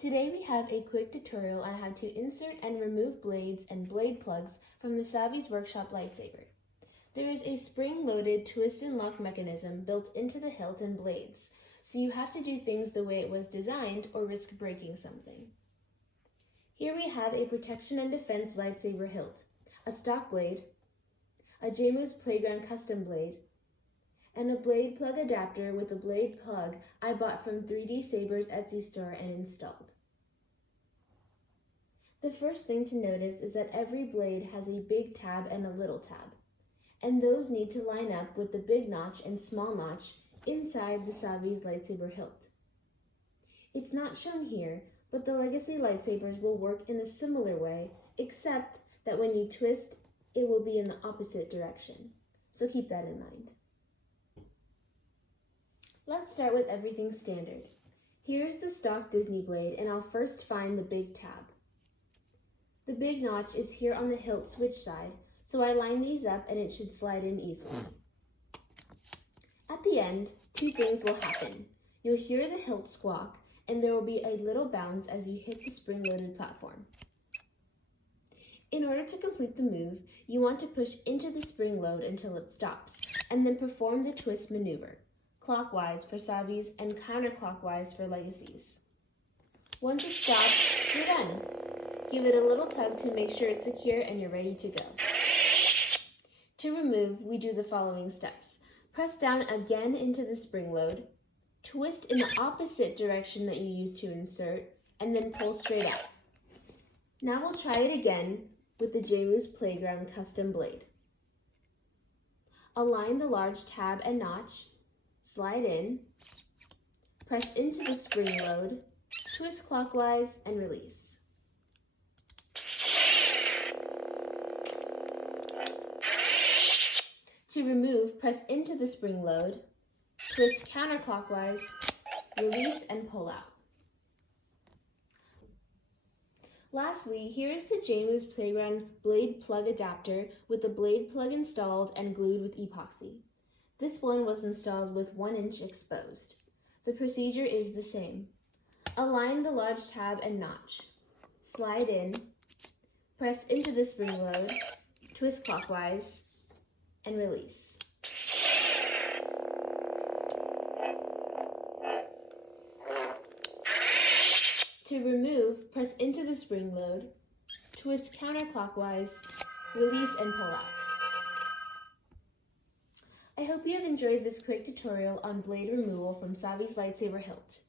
Today we have a quick tutorial on how to insert and remove blades and blade plugs from the Savi's Workshop lightsaber. There is a spring-loaded twist and lock mechanism built into the hilt and blades, so you have to do things the way it was designed or risk breaking something. Here we have a protection and defense lightsaber hilt, a stock blade, a Jaymoos Playground custom blade, and a blade plug adapter with a blade plug I bought from 3D Saber's Etsy store and installed. The first thing to notice is that every blade has a big tab and a little tab, and those need to line up with the big notch and small notch inside the Savi's lightsaber hilt. It's not shown here, but the Legacy lightsabers will work in a similar way, except that when you twist, it will be in the opposite direction, so keep that in mind. Let's start with everything standard. Here's the stock Disney blade, and I'll first find the big tab. The big notch is here on the hilt switch side, so I line these up and it should slide in easily. At the end, two things will happen. You'll hear the hilt squawk, and there will be a little bounce as you hit the spring-loaded platform. In order to complete the move, you want to push into the spring load until it stops, and then perform the twist maneuver, clockwise for Savi's and counterclockwise for Legacy's. Once it stops, you're done. Give it a little tug to make sure it's secure and you're ready to go. To remove, we do the following steps. Press down again into the spring load, twist in the opposite direction that you used to insert, and then pull straight out. Now we'll try it again with the Jaymoos Playground custom blade. Align the large tab and notch, slide in, press into the spring load, twist clockwise, and release. To remove, press into the spring load, twist counterclockwise, release, and pull out. Lastly, here is the Jaymoos Playground blade plug adapter with the blade plug installed and glued with epoxy. This one was installed with 1 inch exposed. The procedure is the same. Align the large tab and notch. Slide in, press into the spring load, twist clockwise, and release. To remove, press into the spring load, twist counterclockwise, release, and pull out. I hope you have enjoyed this quick tutorial on blade removal from Savi's lightsaber hilt.